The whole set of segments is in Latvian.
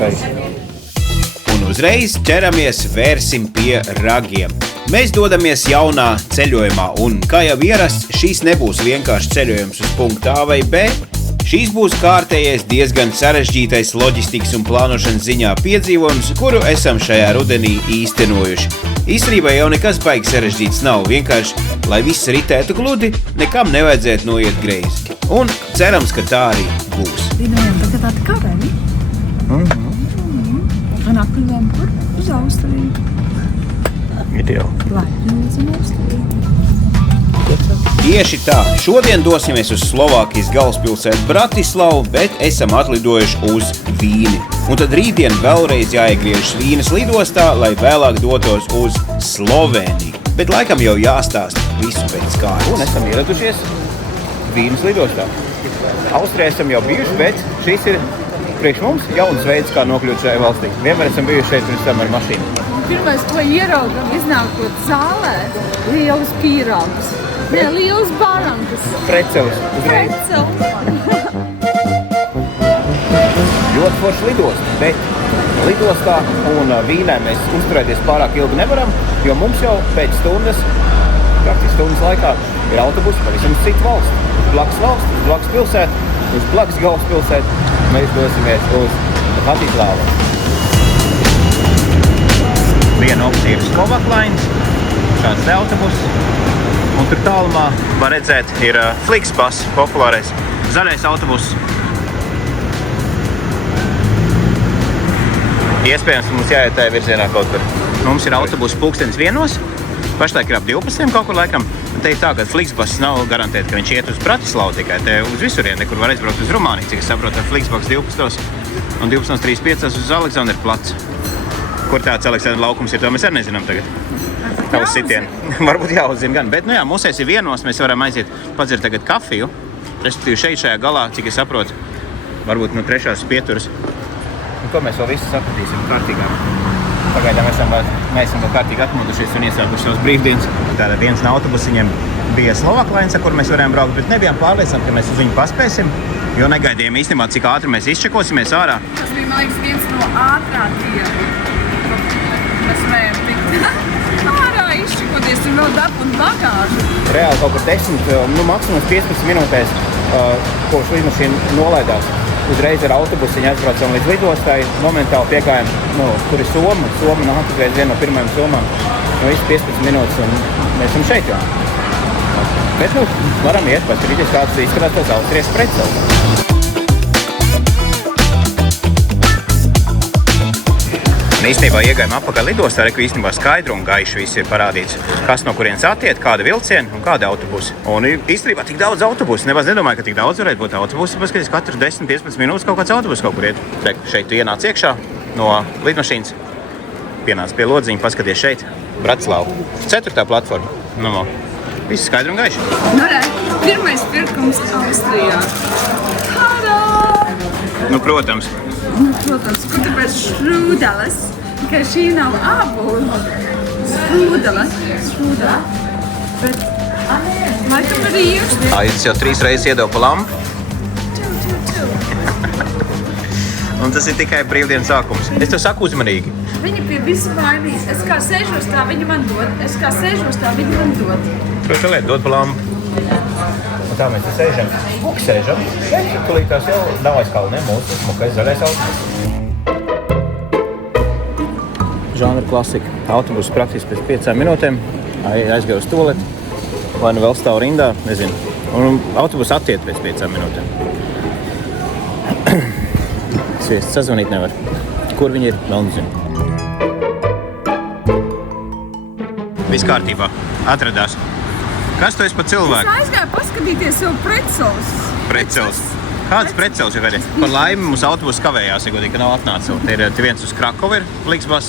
skaisti. Un uzreiz ķeramies vērsim pie ragiem. Mēs dodamies jaunā ceļojumā, un, kā jau ierasts, šīs nebūs vienkārši ceļojums uz punktu A vai B. Šīs būs kārtējais diezgan sarežģītais loģistikas un plānošanas ziņā piedzīvojums, kuru esam šajā rudenī īstenojuši. Īstenībā jau nekas baigi sarežģīts nav, vienkārši, lai viss ritētu gludi, nekam nevajadzētu noiet greizi. Un cerams, ka tā arī būs. Lidojam tagad tādi kavēni. Un atklājām kur? Uz Austriju. Ideāli. Laipni uz Austriju. Tieši tā, šodien dosimies uz Slovākijas galvaspilsētu Bratislavu, bet esam atlidojuši uz Vīni. Un tad rītdien vēlreiz jāiegriežas Vīnes lidostā, lai vēlāk dotos uz Sloveniju. Bet laikam jau jāstāst visu pēc kārtas. Un esam ieradušies Vīnes lidostā. Austrijā esam jau bijuši, bet šis ir priekš mums jauns veids, kā nokļūt šajā valstī. Vienmēr esam bijuši šeit pirms tam ar mašīnu. Pirmais, ko ieraugam, iznākot zālē, lielus pīrāgus. Ne, lielus barankas. Precelis uzreiz. Ļoti forši lidost, bet lidostā un Vīnē mēs uzturēties pārāk ilgi nevaram, jo mums jau pēc stundas, praktiski stundas laikā, ir autobusi pavisam uz citu valsti. Uz blakus pilsētu, uz blakus galvaspilsētu. Mēs dosimies uz Bratislavu. Viena opcija ir Slovak Lines, šāds te autobus. Un tur tālumā var redzēt ir Flixbus, populārais zaļais autobus. Iespējams, mums jāiet tajā virzienā kaut kur. Mums ir autobus pulkstenis 1. Pašlaik ir ap 12 kaut kur laikam. Te ir tā, ka Flixbus nav garantēta, ka viņš iet uz Bratislavu tikai. Te uz visurien, nekur var aizbraukt uz Rumāniju, cik es saprotu, ar Flixbus 12 un 12.35 uz Aleksandra placu. Kur tāds Aleksandra laukums ir, to mēs arī nezinām tagad. Tavs sitien. Varbūt jāuzzina gan. Bet, mūsēs ir 1, mēs varam aiziet padzert tagad kafiju. Respektīvi šeit šajā galā, cik es saprotu, varbūt no 3. pieturas. Un to mēs vēl visu sapratīsim kārtīgāk. Pagaidām neesam vēl kārtīgi atmodušies un iesākuši savus brīvdienas. Tātad viens no autobusiņiem bija Slovak Lines, kur mēs varējām braukt, bet nebijām pārliecināti, ka mēs uz viņu paspēsim, jo negaidījām īstenībā, cik ātri mēs izčekosimies ārā. Tas bija, man liekas, viens no ātrākajiem. Mēs varējām tikt ārā izčekoties un vēl dabūt bagāžu. Reāli kaut kur 10, maksimums 15 minūtēs, kopš lidmašīna nolaidās. Uzreiz ar autobusiņu aizbraucām līdz lidostai, momentāli piegājām, kur ir Soma. Soma nāk uzreiz viena no pirmajām Somām. Visu 15 minūtes un mēs esam šeit jau. Bet varam iet, paskatīties, kāds izskatās tos Austrijas precelis. Un īstenībā iegājām apakaļ lidostā, ka īstenībā skaidru un gaišu viss ir parādīts, kas no kurienes attiet, kāda vilciena un kāda autobusi. Un īstenībā tik daudz autobusu, nemaz nedomāju, ka tik daudz varētu būt autobusi, paskaties, katru 10-15 minūtes kaut kāds autobus kaut kur iet. Šeit tu ienāc iekšā no lidmašīnas, pienāc pie lodziņa, paskaties šeit, Bratislavu. 4. platforma. Viss skaidru un gaišu. Pirmais pirkums Austrijā. Tādā! Protams. Protams, kur tāpēc šrūdeles, ka šī nav ābolu. Šrūdele. Bet, laikam arī jūs. Es jau 3 reizes iedevu pa lampu. Un tas ir tikai brīvdienas sākums. Es tev saku uzmanīgi. Viņi pie visu vainīs. Es kā sēžos tā, viņi man dod. Protams, dod pa lampu. Un tā mēs te sēžam. Smuki sēžam. Tulītās jau Davais kalnē mūsu smukais zaļais autobus. Žanra klasika. Autobus praktiski pēc 5 minūtēm. Aizgāju uz tualeti. Vai nu vēl stāv rindā, nezinu. Un autobus attiet pēc 5 minūtēm. Sviests sazvanīt nevar. Kur viņi ir? Vēl nezinu. Viss kārtībā. Atradās. Kas tu esi pa cilvēku? Es aizgāju paskatīties jau Precels. Kāds precels jau gaidīja? Par laimi mums autobus kavējās, ka nav atnāca. Te ir viens uz Krakovu ir Flixbus.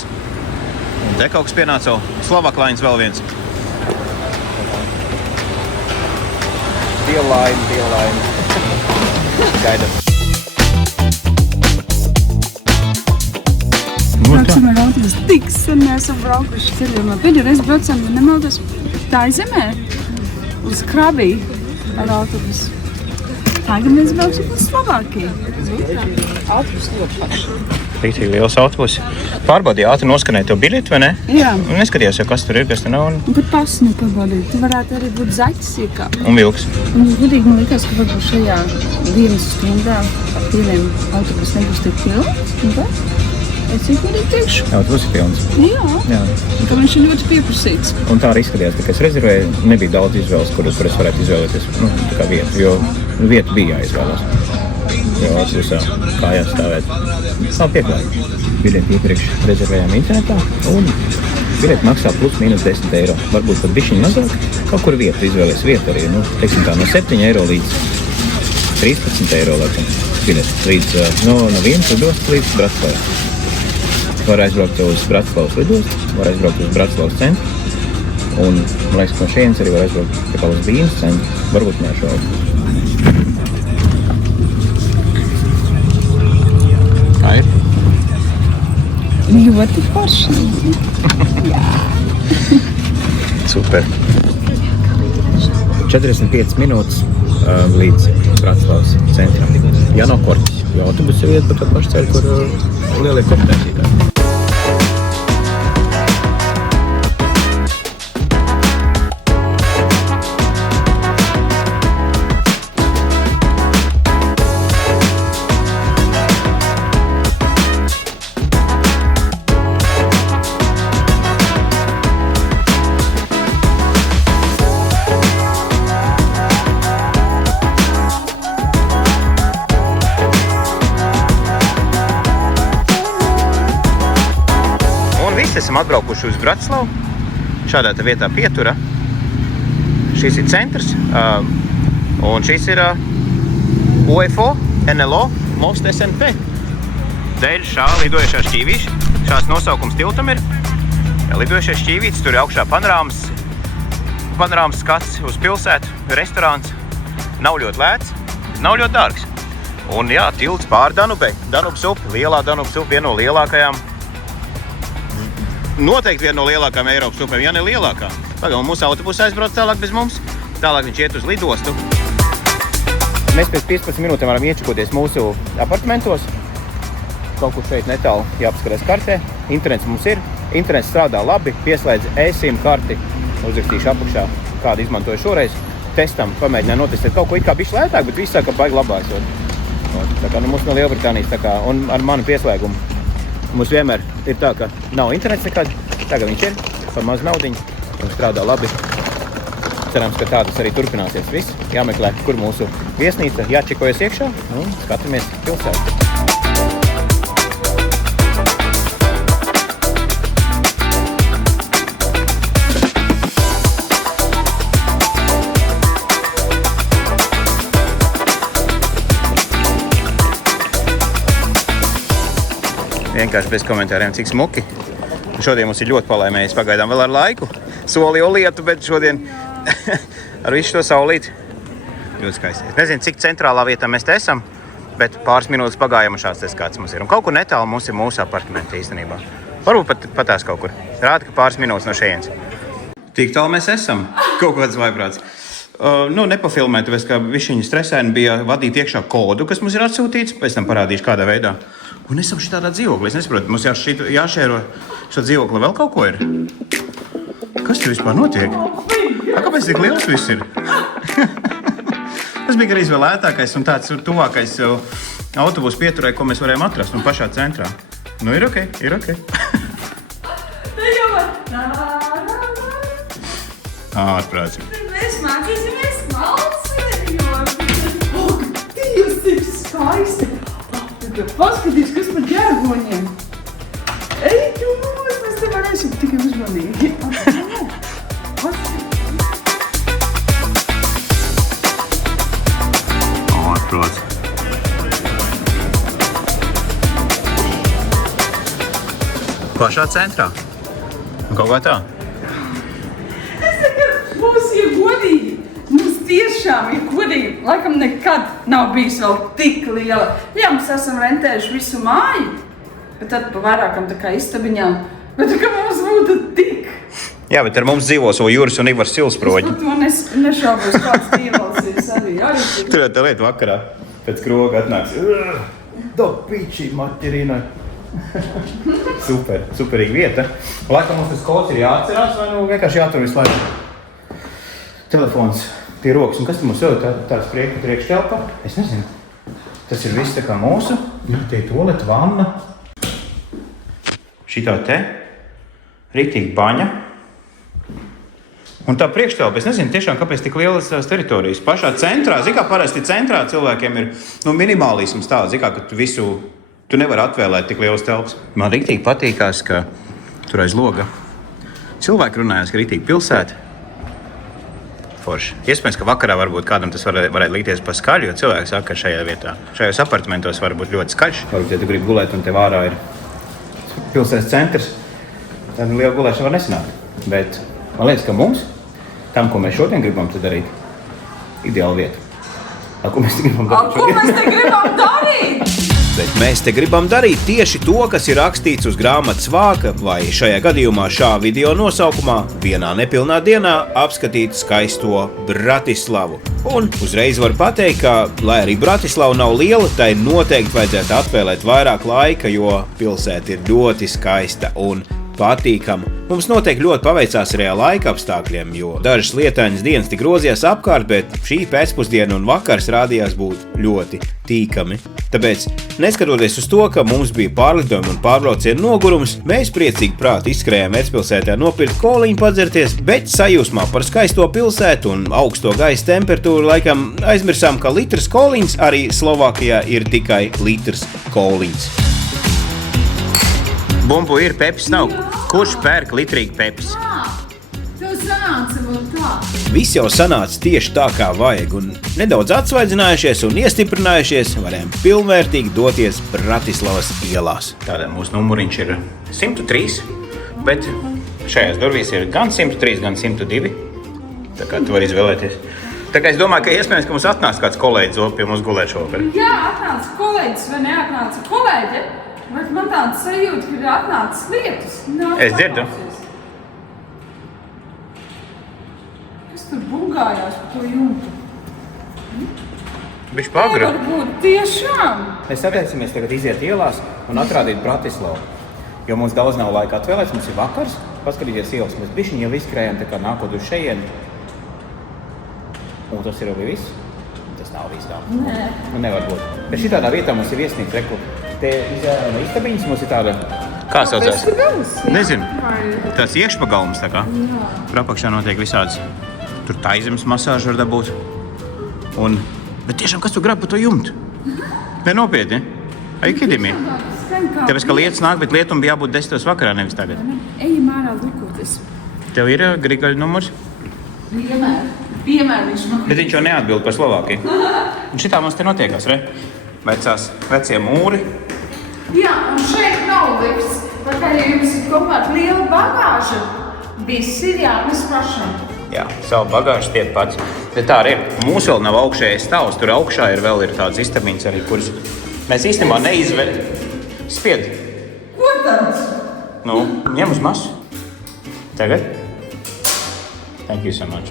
Un te kaut kas pienāca. Slovak Lines vēl viens. Dielaini. Gaidam. Braucam ar autobus. Tik sen neesam braukuši ceļojumā. Pēdējo reizi braucam, ja nemaldos, tā zemē uz Krabī ar autobusu. Tagad mēs brauksim uz Slovākiju. Rītīgi liels autobus. Pārbaudīja ātri noskanēja tev biļeti, vai ne? Jā. Un neskatījās jau, kas tur ir, kas tur nav. Un pat pasu nepabaudīt. Tu varētu arī būt zaķis iekāpt. Un vilks. Un gudīgi man likās, ka varbūt šajā 1 stundā ar pilniem autobus nebūs tik pilns. Un tā? Es cik gudīgi teikšu. Autobus ir pilns. Jā. Ka viņš ir ļoti pieprasīts. Un tā arī izskatījās, ka es rezervēju, nebija daudz izvēles, kur es varētu izvēlēties, tā kā vietu, jo vieta bija jāizvēlās. Jo autobusā kājās stāvēt. Nav pieklājīgi. Biļeti iepriekš rezervējām internetā un biļeti maksā plus mīnus 10 eiro. Varbūt pat bišķiņ mazāk, kaut kur vietu izvēlēs vietu arī, teiksim tā, no 7 eiro līdz 13 eiro laikam biļeti. Līdz, no vienas lidostas līdz Bratislavai. Var aizbraukt uz Bratislavas lidostu, var aizbraukt uz Bratislavas centru un, man liekas, no šejienes arī var aizbraukt tā kā uz Vīnas centru, varbūt ne ar šo autobusu. Kā ir? Ļoti forši. Super. 45 minūtes līdz Bratislavas centram. Ja nav korķis, jo autobusu jau iet pa to pašu ceļu, kur lielie koptēsītāji. Esam atbraukuši uz Bratislavu, šādā te vietā Pietura. Šis ir centrs, un šis ir UFO, NLO, Most SNP. Dēļ šā lidojušā šķīvīša, šās nosaukums tiltam ir. Lidojušais šķīvītis, tur ir augšā panorāmas skats uz pilsētu, restorāns. Nav ļoti lēts, nav ļoti dārgs. Un jā, tilts pār Danubei, Danubas upi, lielā Danubas upi, viena no lielākajām. Noteikti viena no lielākām Eiropas upēm, ja ne lielākā. Pagaidām, mūsu autobusu aizbrauc tālāk bez mums, tālāk viņš iet uz lidostu. Mēs pēc 15 minūtēm varam iečakoties mūsu apartamentos. Kaut kur šeit netālu jāpaskatās kartē. Internets mums ir, internets strādā labi, pieslēdz eSIM karti. Uzrakstīšu apakšā, kādu izmantoju šoreiz. Testam, pamēģināju notestēt kaut ko it kā bišķi lētāk, bet viss saka, ka baigi labā esot. Tā kā mums no Lielbritānijas, tā kā, un ar manu pieslēgumu. Mums vienmēr ir tā, ka nav internets nekad, tagad viņš ir, par maz naudiņu, un strādā labi. Cerams, ka tādas arī turpināsies viss. Jāmeklē, kur mūsu viesnīca, jāčekojas iekšā, un skatāmies pilsētu. Vienkārši bez komentāriem, cik smuki. Šodien mums ir ļoti palaimējis pagaidām vēl ar laiku. Soli jau lietu, bet šodien ar visu to saulīti. Ļoti skaisti. Es nezinu, cik centrālā vietā mēs te esam, bet pāris minūtes pagājām un šāds skats mums ir. Un kaut kur netālu mums ir mūsu apartamenti īstenībā. Varbūt patās kaut kur. Rāda, ka pāris minūtes no šejienes. Tik tālu mēs esam. Kaut kāds vaiprāts. Nepafilmēt, tāpēc, ka višķiņi stresaini bija vadīt iekšā kodu, kas mums ir atsūtīts. Pēc tam parādīšu kādā veidā. Un esam šitādā dzīvoklī. Es nesaprotu, mums jāšēro šo dzīvokli vēl kaut ko ir. Kas tur vispār notiek? Kāpēc tik liels viss ir? Tas bija arī vēl ētākais un tāds tuvākais autobusu pieturē, ko mēs varējām atrast un pašā centrā. Nu, ir ok, ir ok. Ārprāts. Mēs mācīsimies malsējumu. Dievs, cik skaisti. Paskatīs, kas par ģērboņiem. Ej, jūs, mēs te varēsim tikai uzmanīgi. Ārprāts. Pašā centrā. Un kaut kā tā. Es saku, mums ir godīgi. Mums tiešām ir godīgi. Laikam nekad nav bijis vēl tik liela. Jā, mēs esam rentējuši visu māju, bet tad pa vairākam tā kā istabiņām. Bet ka mums būtu tik Jā, bet ar mums dzīvo savu Juris un Ivars Silsproģi. To nešaubos, kāds ievalsīs arī. Tur tā lieta vakarā pēc kroga atnāks. Do piči, maķerina. Superīga vieta. Laikam mums tas kods ir jāatcerās, vai nu vienkārši jātur visu laiku. Telefons pie rokas. Un kas te mums vēl tāds priekštelpa? Es nezinu. Tas ir viss tā kā mūsu. Tie toaleta, vanna. Šitā te. Rīktīgi baņa. Un tā priekštelpa, es nezinu tiešām, kāpēc tik lielas tās teritorijas. Pašā centrā, kā parasti centrā cilvēkiem ir minimālisms tāds, ka tu nevari atvēlēt tik lielas telpas. Man rīktīgi patīkās, ka tur aiz loga cilvēki runājās, ka rīktīgi pilsēta. Forši. Iespējams, ka vakarā varbūt kādam tas varētu likties pa skaļu, jo cilvēki saka, ka šajā vietā, šajos apartamentos var būt ļoti skaļš. Varbūt, ja tu gribi gulēt un tev ārā ir pilsētas centrs, tad liela gulēšana var nesanākt. Bet man liekas, ka mums, tam, ko mēs šodien gribam darīt, ideāla vieta. Ko mēs te gribam darīt? Bet mēs te gribam darīt tieši to, kas ir rakstīts uz grāmatas vāka, vai šajā gadījumā šā video nosaukumā vienā nepilnā dienā apskatīt skaisto Bratislavu. Un uzreiz var pateikt, ka, lai arī Bratislava nav liela, tai noteikti vajadzētu atvēlēt vairāk laika, jo pilsēta ir ļoti skaista un patīkam. Mums noteikti ļoti paveicās arī laika apstākļiem, jo dažas lietainas dienas tik grozījās apkārt, bet šī pēcpusdiena un vakars rādījās būt ļoti tīkami. Tāpēc, neskatoties uz to, ka mums bija pārlidojumi un pārbraucienu nogurums, mēs priecīgi prāti izskrējām Vecpilsētā nopirkt koliņu padzerties, bet sajūsmā par skaisto pilsētu un augsto gaisa temperatūru laikam aizmirsām, ka litrs koliņas arī Slovākijā ir tikai litrs koliņas. Bumbu ir, pepis nav. Kurš pērk litrīgi pepis? Tev sanāca vēl tā. Viss jau sanāca tieši tā, kā vajag, un nedaudz atsvaidzinājušies un iestiprinājušies, varējām pilnvērtīgi doties Bratislavas ielās. Tādā mūsu numuriņš ir 103, bet šajās durvīs ir gan 103, gan 102. Tā kā tu vari izvēlēties. Tā kā es domāju, ka iespējams, ka mums atnāks kāds kolēģis pie mums gulēt šovakar. Jā, atnāca kolēģis vai neatnāca kolēģi. Bet man tāda sajūta, ka ir atnācis lietus. Es dzirdu. Kas tur bungājās par to jumtu? Bišķi pagra. Varbūt tiešām. Mēs sateicamies tagad iziet ielās un atrādīt Bratislavu. Jo mums daudz nav laika atvēlēts, mums ir vakars. Paskatīties ielas, mēs bišķiņi jau izskrējam, tā kā nākot uz šejieni. Un tas ir arī viss. Tas nav viss tā. Nē. Nu nevar būt. Bet šitādā vietā mums ir iesniegts reku. Te istabiņas mums ir tāda... Kā saucās? Nezinu. Tāds iekšpagalms tā kā. Jā. Tur apakšā notiek visāds. Tur taizemes masāžu var dabūt. Bet tiešām, kas tu grab par to jumtu? Ne nopietni? Are you kidding me? Tāpēc, ka lietas nāk, bet lietum bija jābūt 10 vakarā, nevis tagad. Ejam ārā lukoties. Tev ir Grigaļa numurs? Piemēr viņš man... Bet viņš jau neatbild par Slovākiju. Un šitā mums te notiekās, re? Vecie mūri. Jā, un šeit nav lips. Tā kā ja jums ir kopā liela bagāža, viss ir jānes pašam. Jā, savu bagāžu tiek pats. Bet tā arī ir. Mūs vēl nav augšējais stāvs. Tur augšā ir tāds istabiņas arī, kuras mēs īstenībā Spied. Ko tad? Nu, ņem uz masu. Tagad. Thank you so much.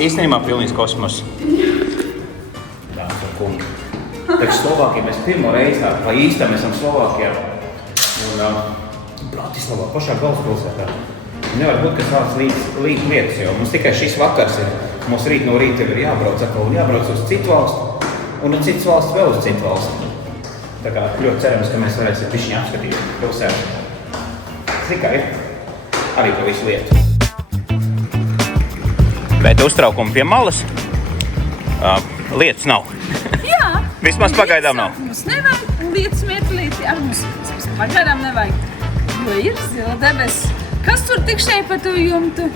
Īstenībā pilnīgs kosmos. Dāmas un kungi. Taču Slovākijā mēs pirmo reizi, vai īstā mēs esam Slovākijā. Un Bratislavā, pašā galvaspilsētā. Nevar būt, ka sāc līdz lietas, jo mums tikai šis vakars ir. Mums rīt no rīta ir jābrauc atkal un jābrauc uz citu valstu. Un no citas valsts vēl uz citu valstu. Tā kā ļoti cerams, ka mēs varēsim bišķiņi apskatīt pilsētu. Tikai arī to visu lietu. Bet uztraukumi pie malas lietas nav. Jā. Vismaz pagaidām nav. Mums nevajag, un lietas mietlīti ar mums pagaidām nevajag. Jo ir zila debesis. Kas tur tik šeit par to jumtu?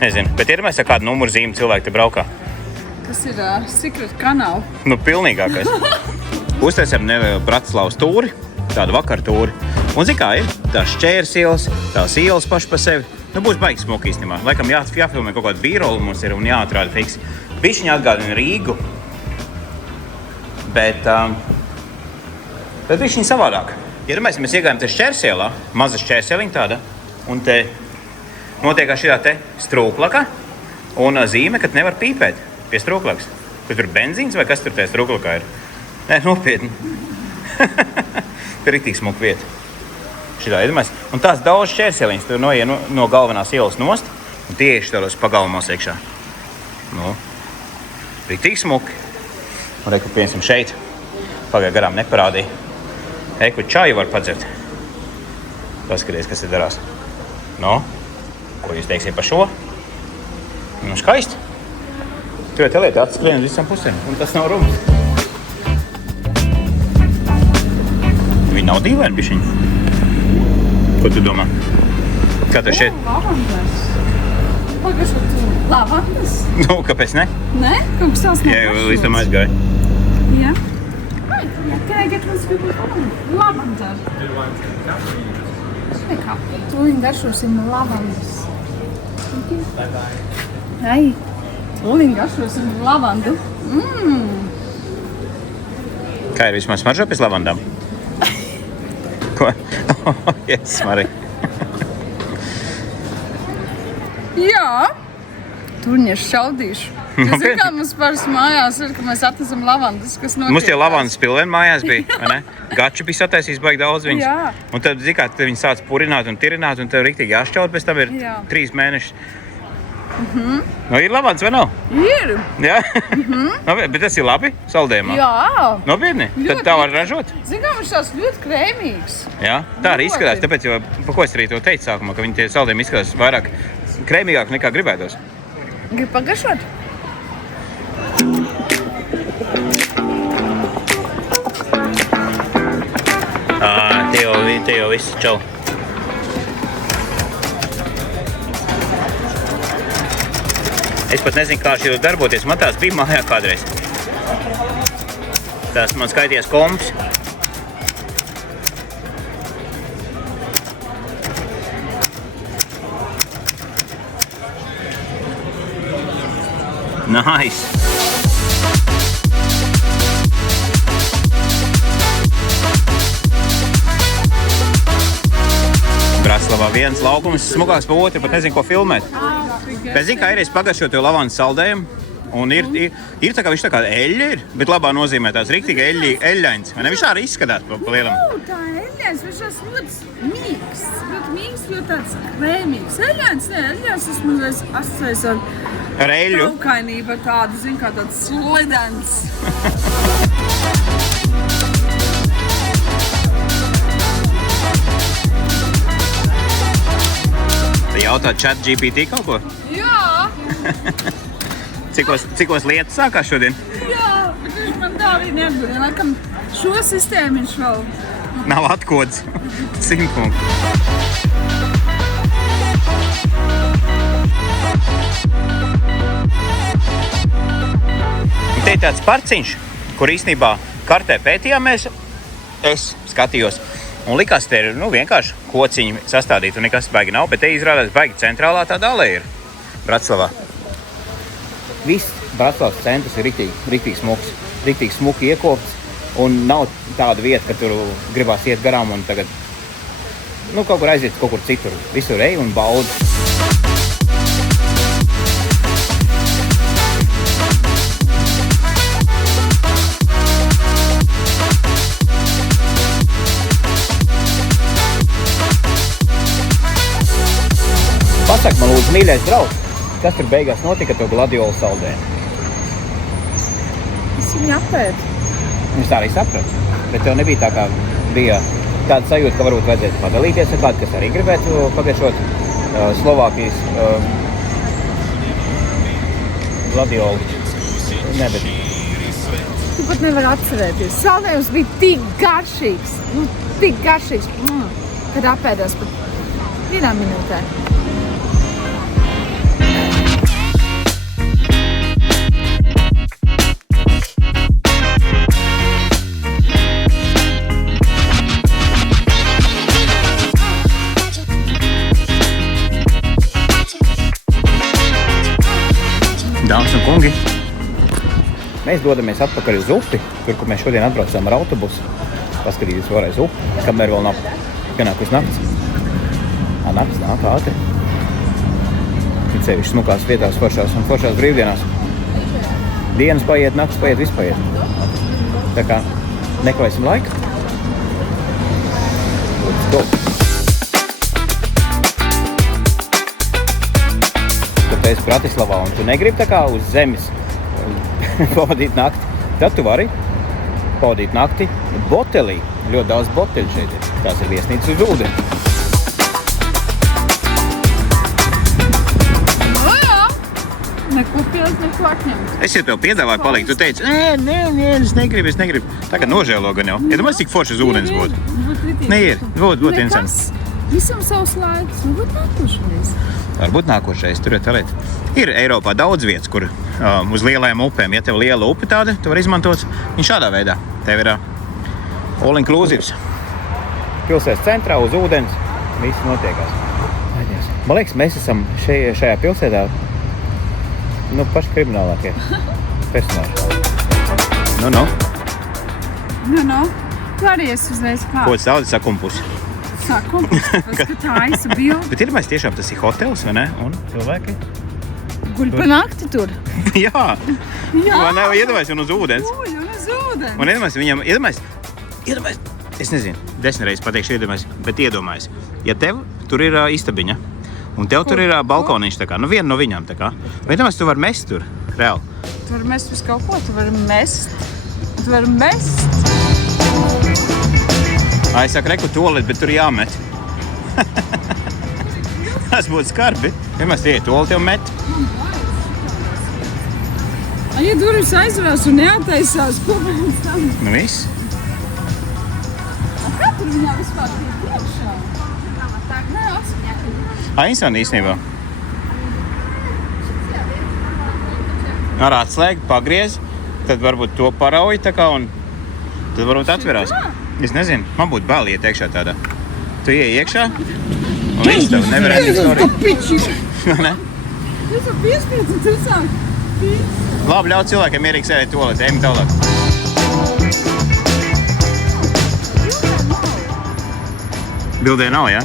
Nezinu, bet ir mēs ar kādu numuru zīmi cilvēki te braukā. Tas ir Secret kanāla. Nu, pilnīgākais. Uztaisam Bratislavas tūri, tādu vakar tūri. Un zin kā ir, tās šķērs ielas, tās ielas paši pa sevi. Nu, būs baigi smuki īstenībā. Laikam jāfilmē kaut kādu bīrolu mums ir un jāatrāda fiksi. Bišķiņi atgādina Rīgu, bet bišķiņi savādāk. Iedomājies, mēs iegājām te šķērsielā, maza šķērseliņa tāda, un te notiekā šī te strūklaka un zīme, ka nevar pīpēt pie strūklakas. Kur tur benzīns vai kas tur tajā strūklakā ir? Nē, nopietni. Tur ir tik smuka vieta. Šitā, iedomājies. Un tās daudz šķērseliņas, tur noiet no galvenās ielas nost, un tieši tādos pagalmos iekšā. Nu, ir tik smuki. Un reku, piemēram, šeit. Pagāja garām neparādīja. Eku čaju var padzert. Paskaties, kas te darās. Nu, ko jūs teiksiet par šo? Nu, skaisti. Tu jau te lieti atskrien uz visam pusēm. Un tas nav rums. Viņi nav dīvaini bišķiņi. Ko tu domā? Kā tev šeit? Lavandas. Pagašot lavandas? Nu, kāpēc ne? Nē? Kaut kas tās nav Jā, jau līdz tam aizgāja. Jā. Can I get one scoop of lavender? Nekā. Tūliņ garšosim lavandas. Hei. Tūliņ garšosim lavandu. Kā ir vismaz smaržo pēc lavandām? Ko? Yes, Marija. Jā. Tūliņ es šaudīšu. Jūs zin, kā mums parasti mājās ir, ka mēs atnesam lavandas, kas notiek. Mums tie lavandas pilveni mājās bija, vai ne? Gači bija sataisījis baigi daudz viņas. Jā. Un tad, zin kā, tad viņi sāc purināt un tirināt, un tev riktīgi jāšķaut, pēc tam ir 3 mēneši. Nu, ir lavandas vai nav? Ir. Jā? Bet tas ir labi saldējumā? Jā. Nopietni? Tad tā var ražot? Zin, kā viņš tās ļoti krēmīgs. Jā? Tā arī izskatās, tāpēc, jo, pa ko es arī to teicu sākumā, ka viņi tie saldējumi izskatās vairāk krēmīgāk nekā gribētos. Grib pagaršot? Te jau viss, čau. Es pat nezinu, kā šī darboties. Man tās bija mājā kādreiz. Tās man skaities komps. Nice. Bratislavā viens laukums smukāks pa otru, pat nezinu, ko filmēt. Bet zinu, kā ir, es pagaršoju to lavandas saldējumu, un ir tā kā viņš tā kā eļļa ir, bet labā nozīmē tās riktīgi eļļains. Vai ne? Viņš arī izskatās pa lielam. Tā eļļains, viņš tās ļoti mīgs, ļoti tāds krēmīgs. Eļļains, ne, eļļains es mazliet asociēju Ar eļļu? Traukainība tāda, zin, kā tāds slidens. Tu jautā ChatGPT kaut ko? Jā. Cikos lietas sākās šodien? Jā, bet viņš man tā arī neatbildēja. Laikam šo sistēmu viņš vēl... Nav atkods. 100 punktu. Te ir tāds parciņš, kur īstenībā kartē pētījām es skatījos. Un likās, te ir vienkārši kociņi sastādīt un nekas baigi nav, bet te izrādās baigi centrālā tāda aleja ir Bratislavā. Viss Bratislavas centrs ir riktīgi smuks, riktīgi smuki iekopts un nav tāda vieta, ka tur gribās iet garām un tagad kaut kur aiziet kaut kur citur. Visur ej un baudi. Pasaka man lūdzu, mīļais draugs, kas tur beigās notika ar to gladiolu saldējumu? Es viņu apēdu. Es tā arī sapratu, bet tev nebija tā kā bija tāda sajūta, ka varbūt vajadzētu padalīties ar kādu, kas arī gribētu pagaršot Slovākijas gladiolu. Ne, bet... Tu pat nevar atcerēties. Saldējums bija tik garšīgs, kad apēdās pat 1 minūtē. Dāmas un kungi, mēs dodamies atpakaļ uz upi, tur, kur mēs šodien atbraucām ar autobusu. paskatīties vēlreiz upi, kamēr vēl nav pienākusi nakts. Nakts nāk ātri. Cevišķi smukās vietās, foršās brīvdienās. Dienas paiet, nakts paiet, viss paiet. Tā kā nekavēsim laiku. Let's go! Kad tu esi Bratislavā un tu negribi tā kā uz zemes pavadīt nakti, tad tu vari pavadīt nakti botelī. Ļoti daudz boteļu šeit ir. Tās ir viesnīcas uz ūdeni. Neko pils, neko atņemt. Es jau tev piedāvāju palikt, tu teici, nē, es negribu. Tagad nožēlo gan jau. Iedomājies, cik forši uz ūdens būtu. Neiet, būtu interesanti. Visam savs laiks, Varbūt nākošais, tur ir tā lieta. Ir Eiropā daudz vietas, kur uz lielajām upēm, ja tev liela upe tāda, tu vari izmantot viņu šādā veidā. Tev ir all inclusives. Pilsētas centrā uz ūdens, viss notiekās. Man liekas, mēs esam šajā pilsētā paši kriminālākie personāži. Nu. Tu arī esi uzreiz kā? Ko daudz sakumpusi? Sakumpus, paskatā aisu bildi. Bet iedomājies, tiešām tas ir hotels, vai ne? Un cilvēki? Guļ pa nakti tur? Jā. Vai ne? Iedomājies un uz ūdens. Guļ un uz ūdens. Un iedomājies viņam, iedomājies, es nezinu, 10 reizes pateikšu bet iedomājies, ja tev tur ir istabiņa, un tev tur ir balkoniņš, tā kā, viena no viņām, tā kā. Vai iedomājies, tu vari mest tur, reāli? Tu vari mest uz kaut ko, tu vari mest. Es saku, reku toalet, bet tur jāmet. Tas būtu skarbi. Vienmēr tie toaleti jau met. Ja durvis aizvarās un neataisās, ko pēc tam? Nu viss. Kā tur viņā vispār bija priekšā? Nē, Interesanti īstenībā. Ar atslēgu pagriez, tad varbūt to parauj tā kā un tad varbūt atverās. Es nezinu, man būtu bail iet iekšā tādā. Tu ieej iekšā un viss tev nevarētu iznorīt. Ne? Es jau piespiedzu, tu sāk. Labi, ļauj cilvēkiem mierīgi sēdēt toaletē, ejam tālāk. Bildē nav, jā?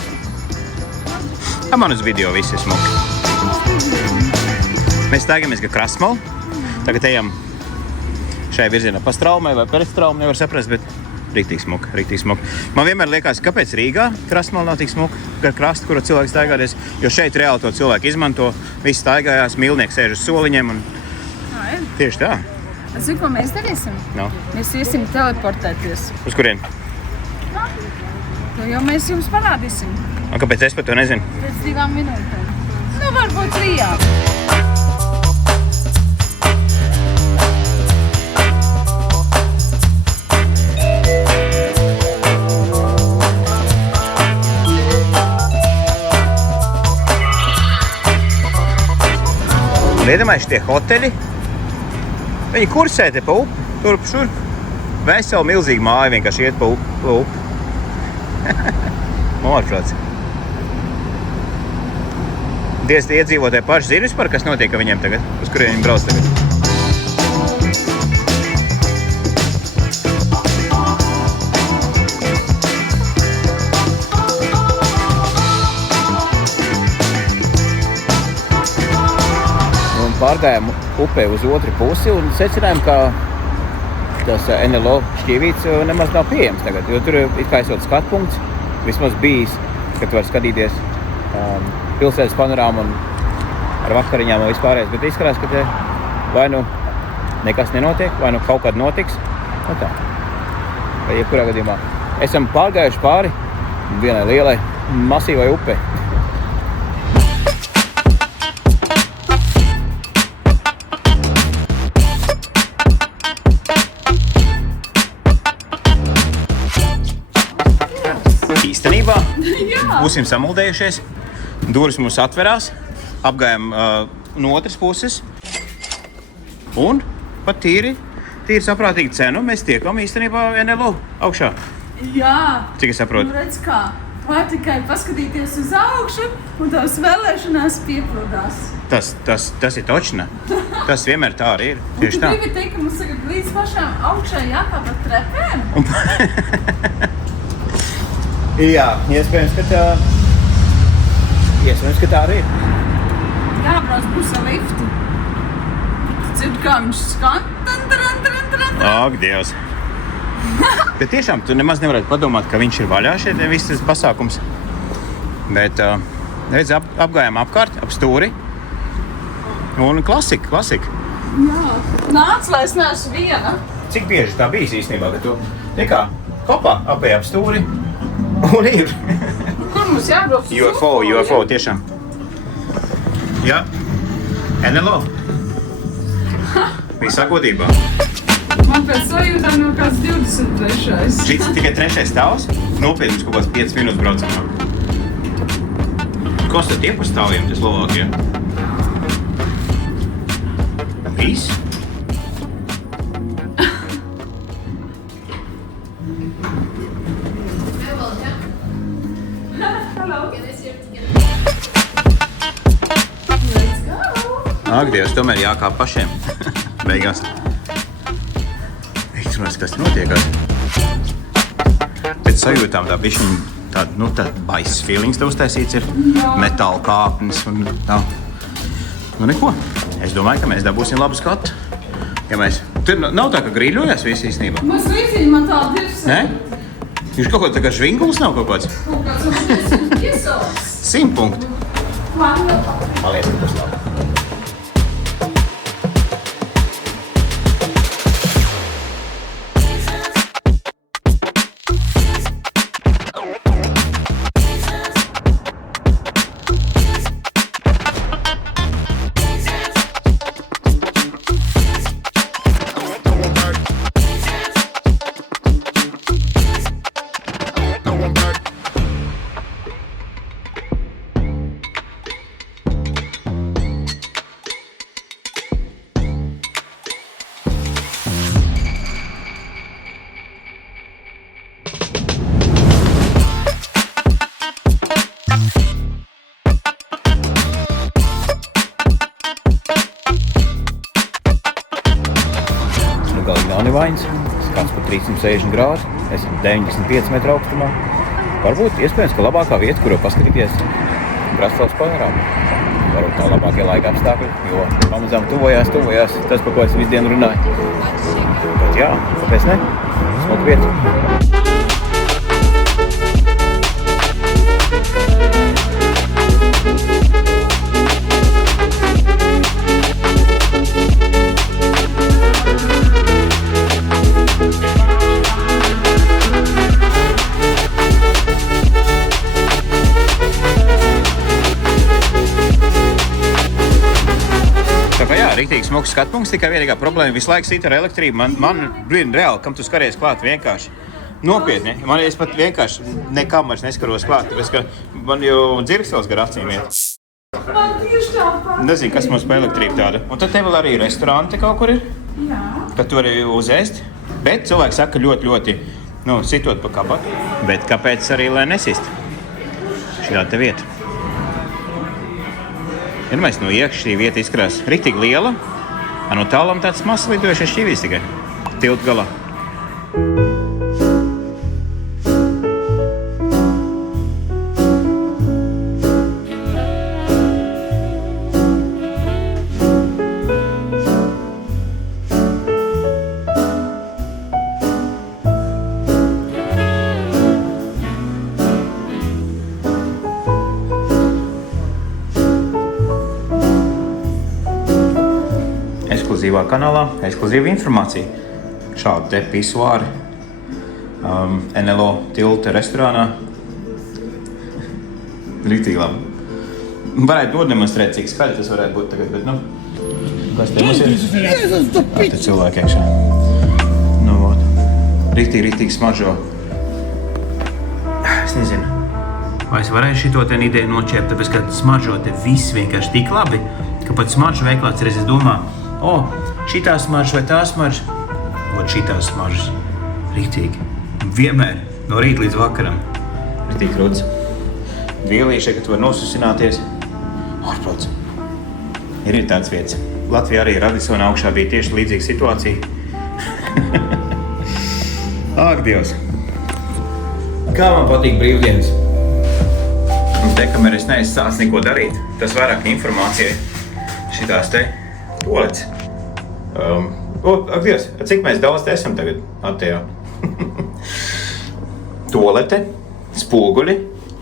Man uz video viss ir smuki. Mēs staigāmies kā krasmoli. Tagad ejam šajā virzienā pa straumē vai pēc straumu, nevar saprast, bet riktīgi smuki. Man vienmēr liekas, kāpēc Rīgā krasmoli nav tik smuki, gar krastu, kura cilvēki staigāties, jo šeit reāli to cilvēku izmanto, visi staigājās, mīlnieki sēž uz soliņiem un tieši tā. Zinu, ko mēs darīsim? No. Mēs iesim teleportēties. Uz kurien? To jau mēs jums parādīsim. Un kāpēc es par to nezinu? Pēc 2 minūtēm. Varbūt 3. Un iedomājies tie hoteļi, viņi kursē te pa upi, turp šurp. Vesela milzīga māja vienkārši iet pa upi. Mārprāts. Diez tie iedzīvotāji paši zina vispār, kas notiek ar viņiem tagad, uz kuriem viņi brauc tagad. Pārgājām upē uz otru pusi un secinājām, ka tas NLO šķīvīts nemaz nav pieejams tagad, jo tur it kā esot skatpunkts, vismaz bijis, ka tu var skatīties pilsētas panorāmu un ar vakariņām un vispārējais, bet izskatās, ka te vai nu nekas nenotiek, vai nu kaut kad notiks, nu tā. Vai jebkurā gadījumā esam pārgājuši pāri vienai lielai masīvai upei. Īstenībā būsim samuldējušies, durvis mums atverās, apgājām no otras puses un pat tīri saprātīgi cenu mēs tiekam īstenībā NLO augšā. Jā. Cik es saprotu? Nu redz kā, var tikai paskatīties uz augšu un tās vēlēšanās piepildās. Tas ir točna. Tas vienmēr tā arī ir. Tieši tā. Tu gribi teikt, ka mums tagad līdz pašām augšai jākāp ar trepēm? Jā, iespējams, ka tā arī ir. Jābrauc būs ar liftu. Dzird, kā viņš skan. Ak, Dievs. Bet tiešām, tu nemaz nevarētu padomāt, ka viņš ir vaļā šeit viss tas pasākums. Bet, redz, apgājām apkārt, ap stūri. Un klasika. Jā. Nāc, lai es neesmu viena. Cik bieži tā bijis īstenībā, ka tu tikā hopā apēj ap stūri un ir. Kur mums jābrauc uz UFO, tiešām. Jā. NLO. Visā godībā. Man pēc sajūtām jau kāds 23. Šis ir tikai 3. stāvs. Nopietni mums kaut kāds 5 minūtes braucam. Kas tad tie par stāviem, tie Slovākie? Viss? Ak, Dievs, tomēr jākāp pašiem. Beigās. Runās, kas notiekās. Pēc sajūtām tā bišķiņ tā baisas feelings te uztaisīts ir. Metāla kāpnes un tā. Nu neko. Es domāju, ka mēs dabūsim labu skatu. Ja mēs... Tur nav tā, ka grīļojās visi īstenībā. Mēs līdzīgi man tāda ir Ne? Viņš kaut kā tā kā žvingulis nav kaut kāds. Kaut kāds iesauks. 100 punktu. Man jau tā. Man liekas, ka tas nav. Nav nevainas, skats par 360 grādu, esam 95 metru augstumā. Varbūt iespējams, ka labākā vieta, kuru paskatīties, Braslavas pajārām. Varbūt tā labākie laika apstākļi, jo pamazām tuvojās tas, par ko es visu dienu runāju. Bet jā, kāpēc ne? Smuka vieta. Rīktīgi smuks skatpunkts, tikai vienīgā problēma visu laiku sit ar elektrību. Man reāli, kam tu skaries klāt vienkārši. Nopietni. Es pat vienkārši nekam vairs neskaros klāt, tāpēc, ka man jau dzirkstels gar acīm iet. Man tieši tāpat. Nezinu, kas mums pa elektrību tāda. Un tad te vēl arī restorāni te kaut kur ir, Jā. kad tu vari uzēst. Bet cilvēki saka ļoti, sitot pa kabatu. Bet kāpēc arī, lai nesist? Šitā te vieta. Ja mēs no iekšā šī vieta izskatās riktīgi liela, no tālām tāds mazs lidojušais šķīvīs tikai tiltu galā. Ekskluzīvā kanālā, ekskluzīva informācija. Šādi te pisuāri NLO tilta restorānā. Riktīgi labi. Varētu nodemonstrēt, cik skaļi tas varētu būt tagad, bet kas te mums ir? Te cilvēki iekšā. Riktīgi smaržo. Es nezinu. Vai es varēju šito te ideju noķēpt, tāpēc, ka smaržo te viss vienkārši tik labi, ka pat smaržu veiklāts reiz es domā, šitā smarža vai tā smarža? Šitā smaržas. Riktīgi. Vienmēr. No rīta līdz vakaram. Riktīgi krūts. Vielīšai, ka tu var nosusināties. Ārprāts. Ir tāds vietas. Latvijā arī Radisona augšā bija tieši līdzīga situācija. Ak, Dievs! Kā man patīk brīvdienas? Un te, kamēr es neesmu sācis neko darīt, tas vairāk informācijai šitās te toalets. Ak, Dievs, cik mēs daudz te esam tagad Attejā? Toalete, spoguļi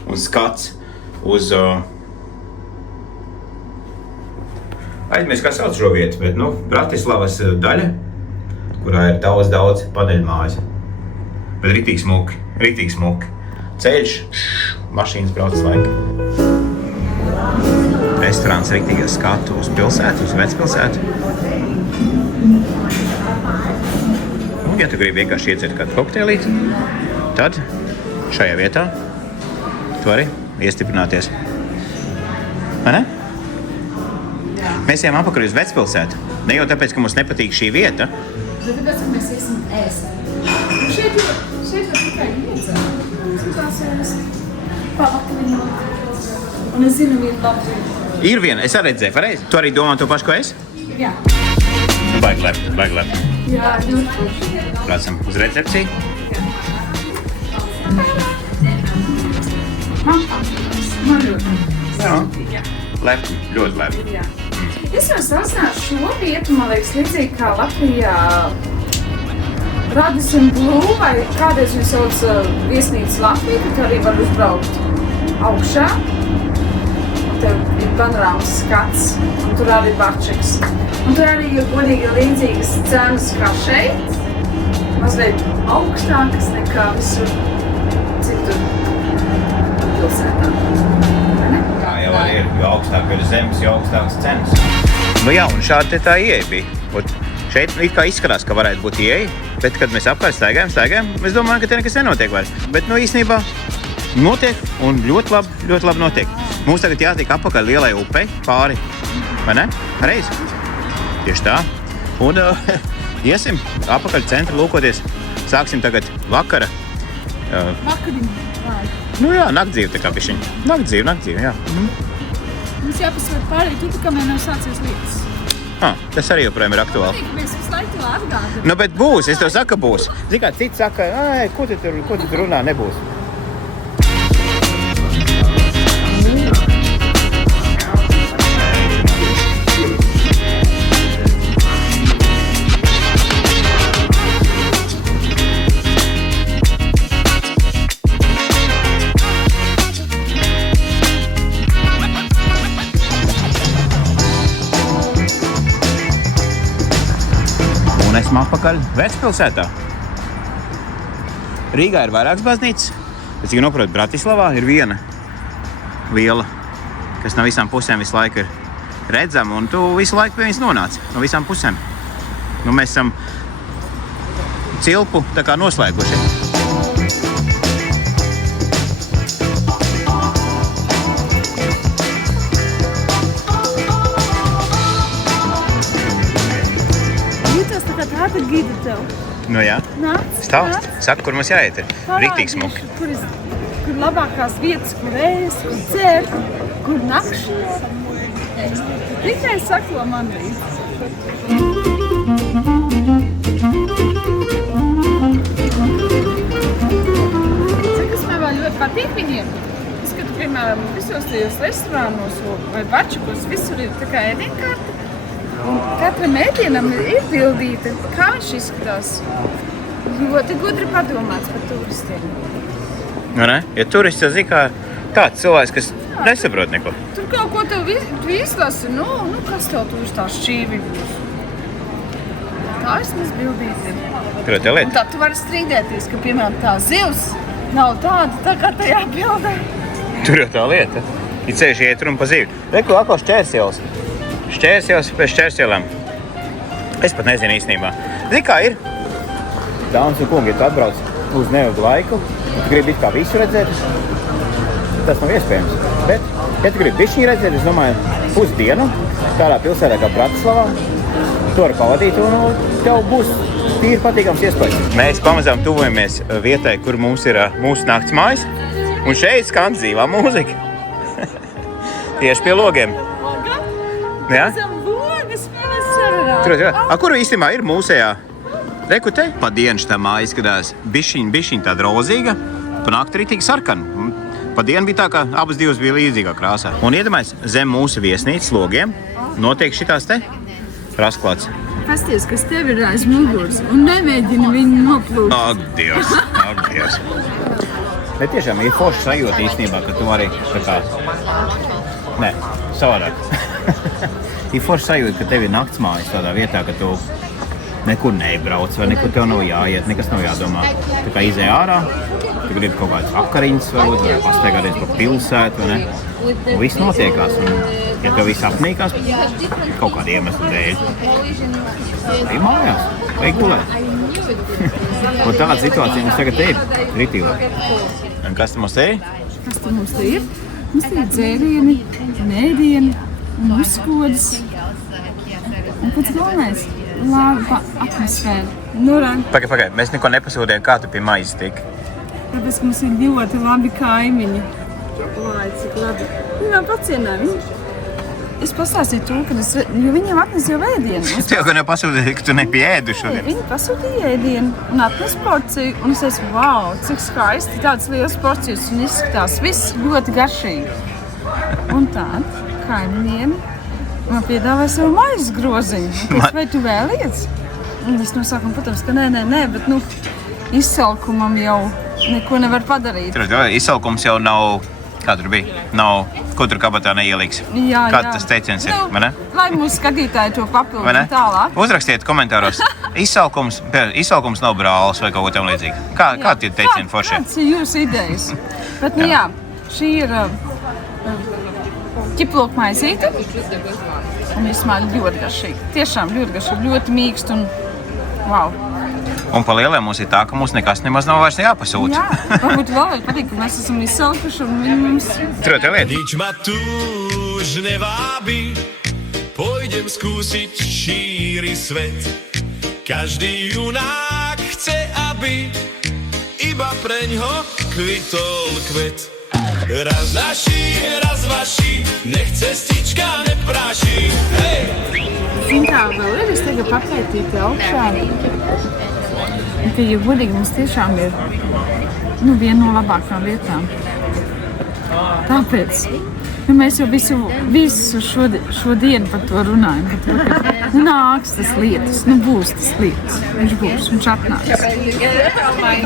un skats uz... Aizmies, kā sauc šo vietu, bet, Bratislavas daļa, kurā ir daudz paneļmājas. Bet riktīgi smuki. Ceļš, mašīnas brauc laika. Restorāns riktīgi skatu uz pilsētu, uz vecpilsētu. Un, ja tu gribi vienkārši iedzert kādu kokteilīti, tad šajā vietā tu vari iestiprināties. Vai ne? Mēs ejam apakaļ uz vecpilsētu. Ne jau tāpēc, ka mums nepatīk šī vieta. Bet tāpēc, ka mēs iesim ēst. Šeit var tikai iedzert. Tās ēst. Pavakariņu. Un es zinu vienu labu. Ir viena, es arī redzēju, pareizi. Tu arī domā to pašu, ko es? Jā. Baigi lept. Jā, ļoti. Braucam uz recepciju. Man ļoti. Jā. Lept, ļoti lept. Jā. Es jau sasnāšu šo vietu, man liekas, līdzīgi kā Latvijā Radisson Blu vai kādreiz viņu sauc viesnīca Latvija, ka tu arī var uzbraukt augšā. Un tev ir panorāmas skats, un tur arī barčeks. Un tur arī ir godīgi līdzīgas cenas kā šeit, mazliet augstākas nekā visur citur pilsētā. Tā jau arī ir, jo augstāk ir zemes, jo augstākas cenas. Jā, un šādi te tā ieeja bija. Šeit it kā izskatās, ka varētu būt ieeja, bet kad mēs apkārt staigājam, mēs domājam, ka te nekas nenotiek vairs. Bet īstenībā notiek un ļoti labi notiek. Mums tagad jātiek apakaļ lielai upei pāri, vai ne? Pareizi. Tieši tā. Un iesim apakaļ centru lūkoties. Sāksim tagad vakara. Vakariņu. Nu Naktdzīve tā kā bišķiņ. Naktdzīve, jā. Mums jāpasver pārīt upi, kamēr nav sācies lietas. Tas arī joprojām ir aktuāli. Mēs visu laiku to atgādam. Bet būs, es tev saku, būs. Zini kā, cits saka, ko tu tur runā, nebūs. Esmu apakaļ vecpilsētā. Rīgā ir vairākas baznīcas, bet, cik noprotu, Bratislavā ir viena liela, kas no visām pusēm visu laiku ir redzama, un tu visu laiku pie viņas nonāc, no visām pusēm. Mēs esam cilpu tā kā noslēguši. Tāda gida tev. Jā. Stāst. Saka, kur mums jāiet ir. Riktīgi smuki. Kur labākās vietas, kur ēst, kur dzert, kur nakšņot. Tikai sako man līdzi. Kas man vēl ļoti patīk viņiem? Es skatu, piemēram, visos tajos restorānos vai bačukos, visur ir tā kā ēdienkārta. Katram ēdienam ir bildīte, kā viņš izskatās. Ļoti gudri padomāts par turistiem. Ja turists jau zina, kā tāds cilvēks, kas nesaprot neko. Tur kaut ko tev izlasi, kas tev tur tā šķīvi būs. Tā vismaz bildīte. Tur jau te lieta. Un tā tu vari strīdēties, ka, piemēram, tā zivs nav tāda, tā kā tajā bildē. Tur jau tā lieta. Ir ceļš iet runa pa zivi. Reku, atkal šķērsielas. Šķērsielas pēc šķērsielām. Es pat nezinu īstenībā. Zini, kā ir? Dāmas un kungi, ja tu atbrauc uz neilgu laiku, tu gribi it kā visu redzēt, tas nav iespējams. Bet, ja tu gribi bišķiņu redzēt, es domāju, pusdienu, tādā pilsētā kā Bratislavā, tu vari pavadīt un tev būs tīri patīkams iespējas. Mēs pamazām tuvojamies vietai, kur mums ir mūsu nakts mājas, un šeit skan dzīvā mūzika. Tieši pie logiem. Jā? Kur īstenībā ir mūsējā? Reku te? Pa dienu šitā māja izskatās bišķiņ tāda rozīga, pa nakti ritīgi sarkana. Pa dienu bija tā, ka abas divas bija līdzīgā krāsā. Un iedomājies, zem mūsu viesnīcas logiem notiek šitās te rasklāts. Pasties, kas tev ir aiz muguras un nemēģina viņu noplūkt. Ak, Dievs. Bet tiešām ir forši sajūta īstenībā, ka tu arī tā kā... Nē, savādāk. Ir forši sajūta, ka tev ir naktsmājas tādā vietā, ka tu nekur nebrauc vai nekur tev nav jāiet, nekas nav jādomā. Tā kā izēj ārā, tu gribi kaut kādas vakariņas varbūt, vai pastaigāties pa pilsētu, vai ne? Un viss notiekās, un ja tev viss apnīkās, kaut kāda iemesla dēļ, ej mājās, ej gulēt. Un tāda situācija mums tagad ir, ritīvā. Un kas te mums te ir? Kas te mums te ir? Mums te ir dzērieni, mēdieni un uzkodas. Un pēc galvenais, laba atmosfēra. Pagaid, mēs neko nepasūdējam, kā tu pie maizes tiki? Tāpēc, ka mums ir ļoti labi kaimiņi. Lai, cik labi. Viņi man pacienāja. Es pastāstīju to, jo viņi jau atnes jau ēdienu. Tev gan jau pasūdīja, ka tu nepieēdu šodien. Viņi pasūtīja ēdienu un atnes porciju. Un es teicu, wow, cik skaisti tādas lielas porcijas un izskatās. Viss ļoti garšīgi. Un tād kaimiņiem man piedāvāja savu maizes groziņu. Vai tu vēlies? Un es no sākuma, protams, ka nē, bet izsalkumam jau neko nevar padarīt. Izsalkums jau nav, kā tur bija, nav, ko tur kabatā neieliks. Jā. Tas teiciens ir, vai ne? Lai mūsu skatītāji to papildina tālāk. Uzrakstiet komentāros, izsalkums nav brālis vai kaut ko tam līdzīgi. Kā tie teicieni forši? Kāds ir jūsu idejas? Bet, šī ir ķiploku maizīte. Un vismaz ļoti garšīgi. Tiešām ļoti garšīgi, ļoti mīkst un wow. Un pa lieliem mums ir tā, ka mums nekas nemaz nav vairs jāpasūta. Jā, varbūt vēl vajag patīk, ka mēs esam izsalkuši un viņi mums... Nič ma tu už nevábi, pôjdem skúsiť šíri svet. Každý junák chce, aby iba preňho kvitol kvet. Raz naši, raz vaši, nech cestička nepráši. Hej! Zin kā, vēl ir, es tagad papētīti augšā. Un, ka, ja godīgi, mums tiešām ir viena no labākām vietām. Tāpēc, mēs jau visu šodienu par to runājam, par to, ka nāks tas lietas, būs tas lietas, viņš atnāks.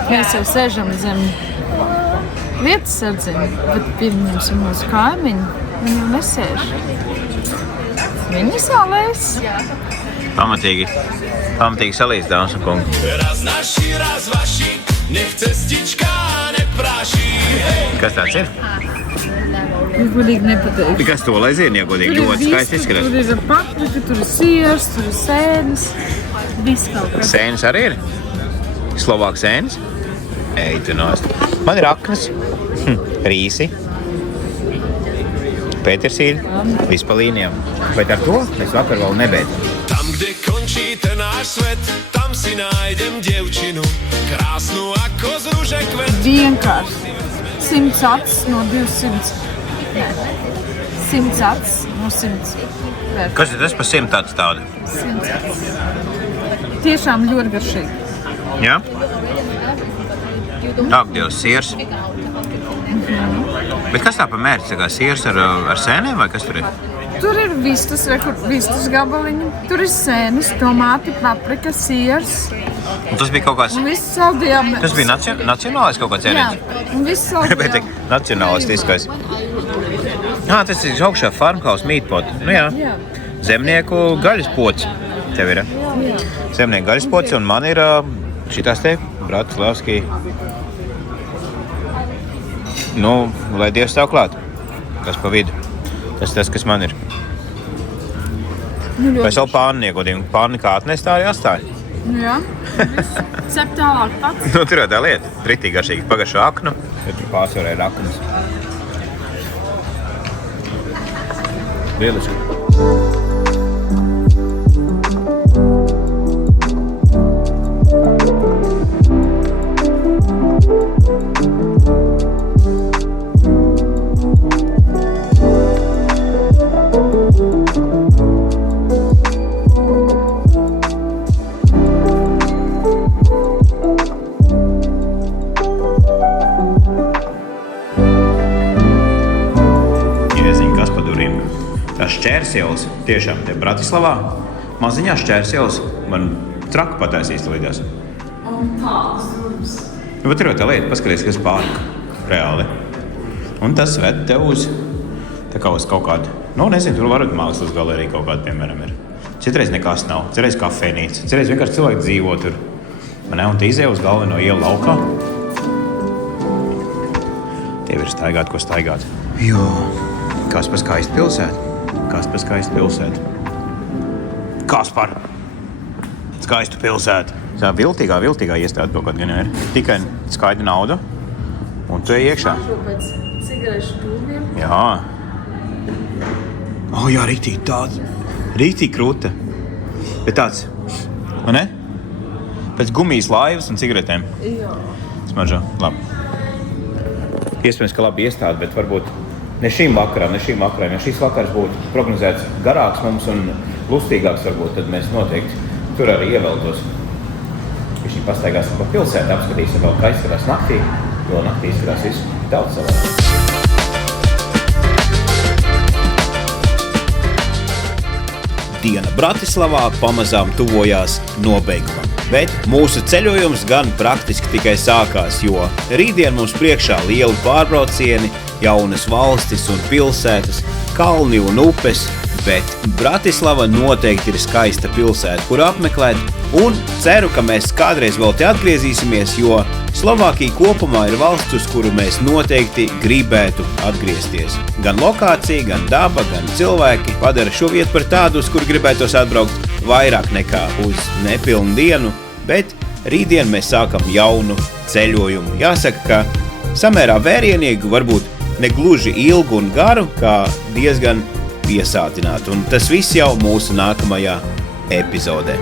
Mēs jau sēžam zem vietas sardzemi, bet pieņemsim mūsu kaimiņu, viņi jau nesēž. Viņi salēs. Pamatīgi salīdz, dāmas un kungi. Raz naši, raz vaši, nech cestička nepráši. Kas tāds ir? Es godīgi nepateikšu. Kas to lai zina, ja godīgi ļoti skaisti izskatās? Tur ir paprika, tur ir siers, tur ir sēnes. Viss kaut kas. Sēnes arī ir? Slovāk sēnes? Ej, tu nost. Man ir aknas, rīsi, pētersīļi, viss pa līnijām. Bet ar to mēs vakar vēl nebeidzam. Tam, kde končí ten náš svet, tam si nájdem dievčinu, krásnu ako z rúže kvet. Vienkārši 100 acis no 200. Nē, 100 acis no 100. Kas ir tas pa 100 acis tāda? 100 acis. Tiešām ļoti garšīgi. Jā? Ak, Dievs, siers. Bet kas tā pa mērķis? Siers ar sēnēm vai kas tur ir? Tur ir vistas gabaliņi, tur ir sēnes, tomāti, paprika, siers. Un tas bija kaut kāds... Un viss saldījām... Tas bija nacionālais kaut kāds ēdiens? Jā, un viss saldījām... Nacionālistiskais. Tas ir augšā farmhouse meatpot. Jā. Zemnieku gaļas pots tev ir. Zemnieku gaļas pots un man ir šitās te Bratislavski. Lai Dievs stāv klāt. Kas pa vidu. Tas tas, kas man ir. Vai vēl pāni iegodījumu? Pāni kā atnes, tā arī atstāja. Jā, cep tālāk pats. Tur jau tā lieta. Ritīgi garšīgi pagaršo aknu. Ja tur pārsvarē ir aknas. Lieliski. šķērsielas, tiešām te Bratislavā, maziņā šķērsielas, man traku pataisīs līdās. Un tādas durvis. Bet ir tā lieta, paskaties, kas pārka, reāli. Un tas ved tev uz, tā kā uz kaut kādu, nezinu, tur varbūt mākslas galerija kaut kāda, piemēram, ir. Citreiz nekas nav, citreiz kafejnīca, citreiz vienkārši cilvēki dzīvo tur. Un te izēja uz galveno ielu laukā. Tev ir staigāt, ko staigāt. Jo, Kaspar skaista pilsēta. Kaspar skaista pilsēta. Kaspar! Skaistu pilsētu. Tā viltīgā iestāde kaut kāda gan ir. Tikai skaida nauda. Un tu ej iekšā. Šo pēc cigarešu tūbiem. Jā. Jā, riktīgi tāds. Riktīgi krūta. Bet tāds, vai ne? Pēc gumijas laivas un cigaretēm. Jā. Smaržā, labi. Iespējams, ka labi iestāde, bet varbūt ne šīm vakaram. Ja šīs vakars būtu prognozēts garāks mums un lustīgāks varbūt, tad mēs noteikti tur arī ieveltos. Viņi pastaigāsim pa pilsētu, apskatīsim vēl, kā izskatās naktī, jo naktī izskatās visu daudz savā. Diena Bratislavā pamazām tuvojās nobeigumam, bet mūsu ceļojums gan praktiski tikai sākās, jo rītdien mums priekšā lieli pārbraucieni, jaunas valstis un pilsētas, kalni un upes, bet Bratislava noteikti ir skaista pilsēta, kur apmeklēt, un ceru, ka mēs kādreiz vēl te atgriezīsimies, jo Slovākija kopumā ir valsts, uz kuru mēs noteikti gribētu atgriezties. Gan lokācija, gan daba, gan cilvēki padara šo vietu par tādu, uz kuru gribētos atbraukt vairāk nekā uz nepilnu dienu, bet rītdien mēs sākam jaunu ceļojumu. Jāsaka, ka samērā vērienīgu, varbūt ne gluži ilgu un garu, kā diezgan piesātinātu. Un tas viss jau mūsu nākamajā epizodē.